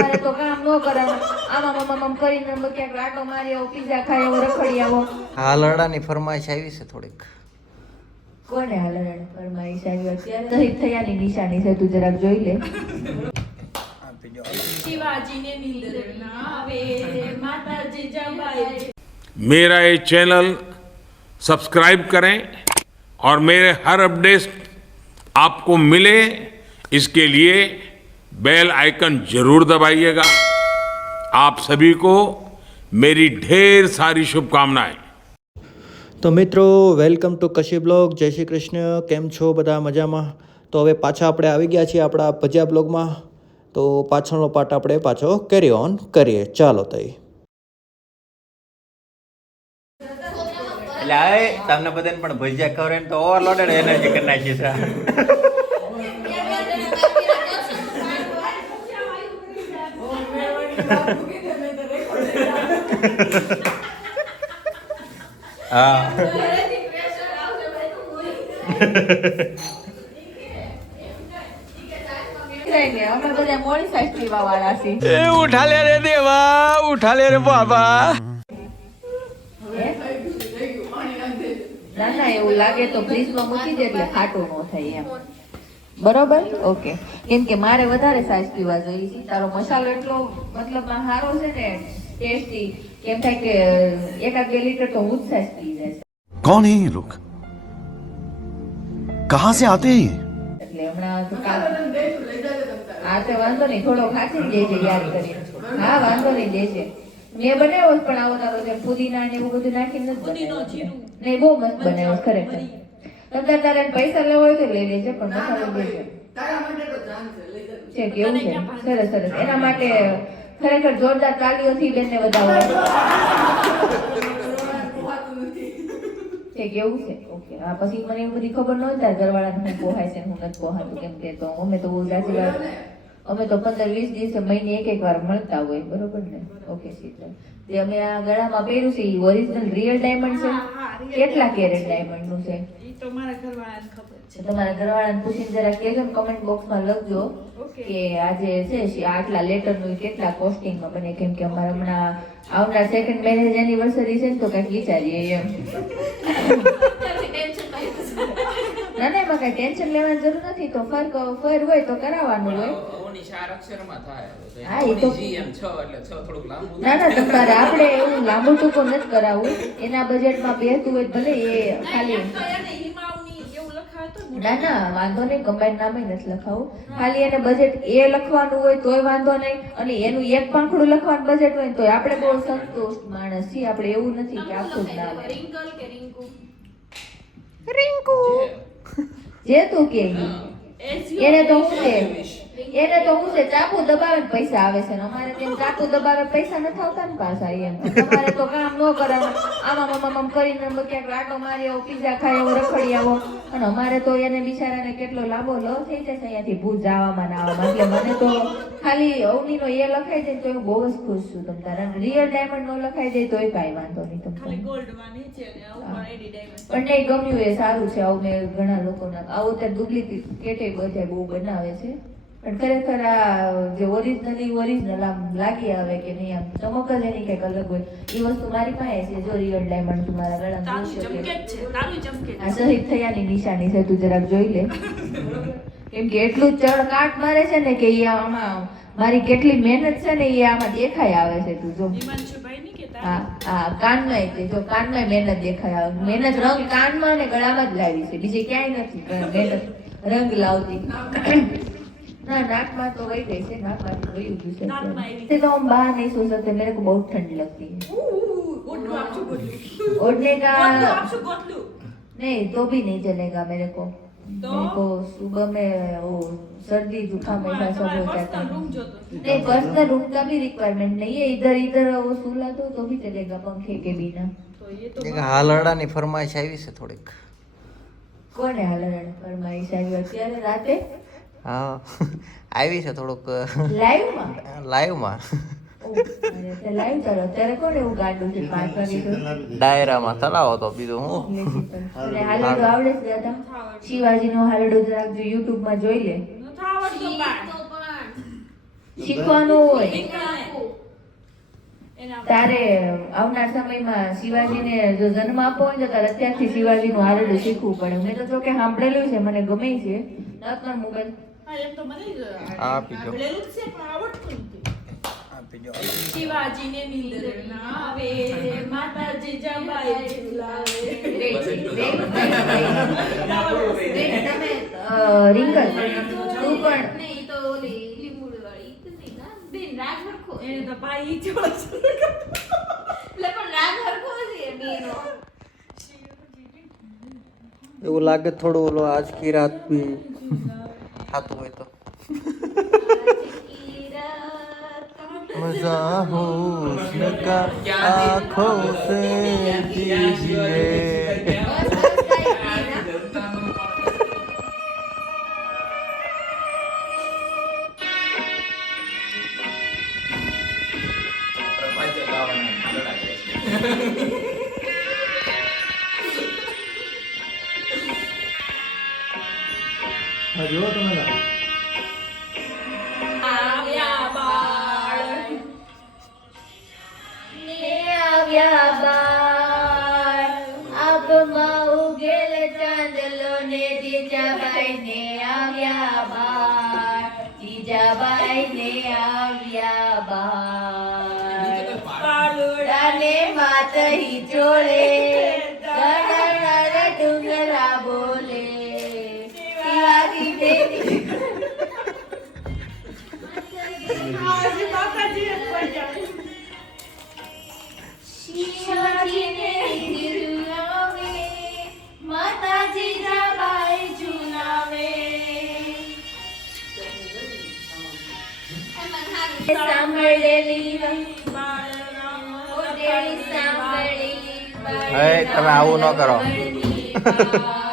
મારે તો કામ ન કરે આમ આમ આમ આમ કરીને ક્યાંક આટો મારી આવો પીઝા ખાઈ આવો રખડી આવો હાલરડાની ફરમાઈશ આવી છે થોડીક કોને હાલરણ ફરમાઈશ આવી અત્યારે શહીદ થયાની નિશાની છે તું જરાક જોઈ લે શિવાજીને નીંદર ના આવે માતાજી જમાય मेरा ये चैनल सब्सक्राइब करें और मेरे हर अपडेट आपको मिले इसके लिए बेल आइकन जरूर दबाइएगा आप सभी को मेरी ढेर सारी शुभकामनाएं તો મિત્રો વેલકમ ટુ કશી બ્લોગ જય શ્રી કૃષ્ણ કેમ છો બધા મજામાં તો હવે પાછા આપણે આવી ગયા છીએ આપણા ભજીયા બ્લોગમાં તો પાછળનો પાર્ટ આપણે પાછો કેરી ઓન કરીએ ચાલો તઈ એટલે હવે તમને બધાને પણ ભજીયા ખવડાવીને તો ઓવરલોડેડ એનર્જી કરી નાખી હા દેવા ઉઠા લે રે ના ના એવું લાગે તો ફ્રીજમાં મૂકી દે એટલે ખાટું ન થાય એમ. બરોબર ઓકે કેમ કે મારે વધારે સાઈઝ પીવા જોઈએ છે તારો મસાલો એટલો મતલબ સારો છે ને ટેસ્ટી કેમ થાય કે એકાદ બે લીટર તો હું જ સાઈઝ પી જાય कौन है ये लोग कहां से आते हैं ये એટલે હમણાં તો કાલ હા તો વાંધો નહીં થોડો ખાસી જ દેજે યાદ કરીને હા વાંધો નહીં દેજે મેં બનાવ્યો છે પણ આવો તારો જે પુદીના ને એવું બધું નાખીને નથી બનાવ્યો. નહીં બહુ મસ્ત બનાવ્યો છે ખરેખર તમ તારે તારે પૈસા લેવા હોય તો લઈ લેજે પણ મસાલો દેજે છે કેવું છે? સરસ સરસ. એના માટે ખરેખર જોરદાર તાલીઓથી બેનને વધાવો. છે કેવું છે? ઓકે આ પછી મને એવું બધી ખબર નહોતી ઘરવાળાને હું પોહાય છે હું નથી પોહાતું. કેમ કે તો અમે તો બહુ જાજી અમે તો પંદર વીસ દિવસે મહિને એક એક વાર મળતા હોય બરોબર ને? ઓકે શીતલ તે અમે આ ગળામાં પહેર્યું છે એ ઓરિજિનલ રિયલ ડાયમંડ છે. કેટલા કેરેટ ડાયમંડનું છે? તમારા ઘરવાળાને પૂછીને જરા કહેજો કમેન્ટ બોક્સમાં લખજો કે આજે છે આટલા લેટરનું કેટલા કોસ્ટિંગમાં બને? કેમ કે અમારે હમણાં આવનાર સેકન્ડ મેરેજ એનિવર્સરી છે ને તો કંઈક વિચારીએ એમાં. કઈ ટેન્શન લેવાની જરૂર નથી તો ફર ફર હોય તો કરાવવાનું હોય. ઓની ચાર અક્ષરમાં થાય. હા, એ તો- જી એમ છ એટલે છ થોડું લાંબુ ના ના તમારે આપણે એવું લાંબુ ટૂંકો નથી કરાવવું. એના બજેટમાં બેહતું હોય ભલે એ ખાલી ને ના વાંધો નહીં કમ્બાઈન નામે નથી લખાવું. ખાલી એને બજેટ એ લખવાનું હોય તોય વાંધો નહીં અને એનું એક પાંખડું લખવાનું બજેટ હોય તો તોય આપણે બહુ સંતોષ માણસ છીએ. આપણે એવું નથી કે આખું જ ના આવે રિંકલ કે રિંકુ? જે તું કે. એને તો હું એને તો હું છે ચાકુ દબાવે પૈસા આવે છે અમારે તેમ ચાકુ દબાવે પૈસા નથી આવતા ને પાછા એમ. અમારે તો કામ ન કરે. આમાં આમ આમ કરીને ક્યાંક આટો મારી આવો પીઝા ખાઈ આવો રખડી આવો અને અમારે તો એને બિચારાને કેટલો લાંબો લ થઈ જશે અહીંયાથી ભૂજ જવામાં ને આવવામાં. એટલે મને તો ખાલી અવનીનો એ લખાઈ જાય તો હું બહુ જ ખુશ છું તમ તારા. રિયલ ડાયમંડ નો લખાઈ જાય તોય કાંઈ વાંધો નહીં તમને ખાલી ગોલ્ડમાં નીચે ને ઉપર એડી ડાયમંડ પણ નહીં ગમ્યું એ સારું છે. આવું મેં ઘણા લોકોના આવું ત્યાં ડુપ્લિકેટ બધા બહુ બનાવે છે. પણ ખરેખર આ જે ઓરિજિનલી ઓરિજિનલ આમ લાગી આવે કે નહીં આમ ચમક જ એની કંઈક અલગ હોય. એ વસ્તુ મારી પાસે છે જો રિયલ ડાયમંડ તું મારા ગળામાં જોઈ શકે આ શહીદ થયાની નિશાની છે તું જરાક જોઈ લે. કેમ કે એટલું ચડ કાટ મારે છે ને કે એ આમાં મારી કેટલી મહેનત છે ને એ આમાં દેખાય આવે છે તું જો. હા હા કાનમાં તે જો કાનમાં મહેનત દેખાય આવે. મહેનત રંગ કાનમાં ને ગળામાં જ લાવી છે બીજે ક્યાંય નથી મહેનત રંગ લાવતી. ના નાકમાં તો વહી ગઈ છે નાકમાં તો વહી ગયું છે નાકમાં આવી. તે તો हम बाहर नहीं सो सकते मेरे को बहुत ठंड लगती है ગોટલું આપશું ગોટલું ओढ़ने का ગોટલું આપશું ગોટલું नहीं तो भी नहीं चलेगा मेरे को तो? मेरे को सुबह में वो सर्दी जुकाम ऐसा सब हो जाता પર્સનલ है રૂમ જોતો नहीं पर्सनल रूम का भी रिक्वायरमेंट नहीं है इधर इधर वो सुला दो तो भी चलेगा पंखे के बिना તો એ તો એક હાલરડાની ફરમાઈશ આવી છે થોડીક કોને હાલરણ ફરમાઈશ આવ્યું અત્યારે રાતે હા. આવી છે થોડુંક. લાઈવમાં? લાઈવમાં. ડાયરામાં ચલાવો તો બીજું હું. હાલડું આવડે શિવાજી નો હાલડું યુટ્યુબમાં જોઈ લે. નથી આવડતું પણ શીખવાનું હોય. તારે આવનાર સમયમાં શિવાજીને જો જન્મ આપવો હોય ને તો તારે અત્યારથી શિવાજીનું હારડું શીખવું પડે. મેં તો જો કે સાંભળેલું છે મને ગમે છે. નતર મોબાઈલ. હા, એમ તો મને જ આપી દો. સાંભળેલું જ છે પણ આવડતું નથી. શિવાજીને નીંદર ના આવે માતાજી જમાય ઝુલાવે. તમે રિંકલ તું પણ નહીં તો ઓલી લીમુડ વાળી ઈ તો નહીં ના. બેન રાગ હરખો એને તો પાઈ ચોળો એટલે પણ રાગ હરખો છે બેનો. એવું લાગે થોડું ઓલો આજ કી રાત બી થતું હોય તો. મજા હુસ્ન કા આંખો સે દીजिए પ્રપંચ ગાવાના છે. તમે આવ્યા બાળ. ને આવ્યા બાર આબમાં ઉગેલ ચાંદલો ને જીજાબાઈ ને આવ્યા બાળ. જીજાબાઈ ને આવ્યા માતહી ચોળે. તમે આવું ન કરો.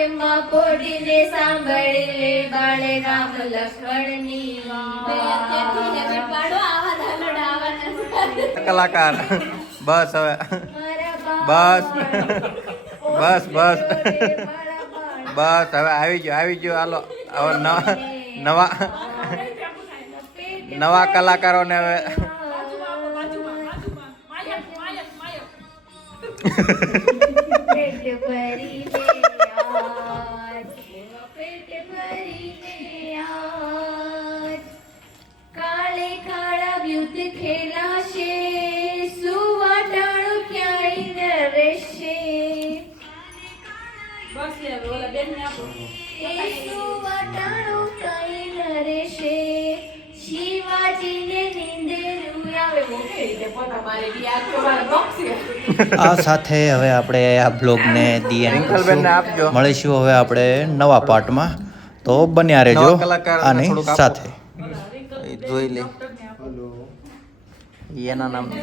પેટમાં પોડીને સાંભળેલી બાળે રામ લક્ષ્મણની. કલાકાર. બસ હવે. બસ. બસ બસ. બસ હવે આવી ગયો આવી ગયો. હાલો હવે નવા નવા નવા કલાકારોને હવે. આ સાથે હવે આપણે આ બ્લોગને દી એન્ડ મળીશું હવે આપણે નવા પાર્ટમાં તો બન્યા રહેજો આની સાથે. જોઈ લે. એના નામ છે?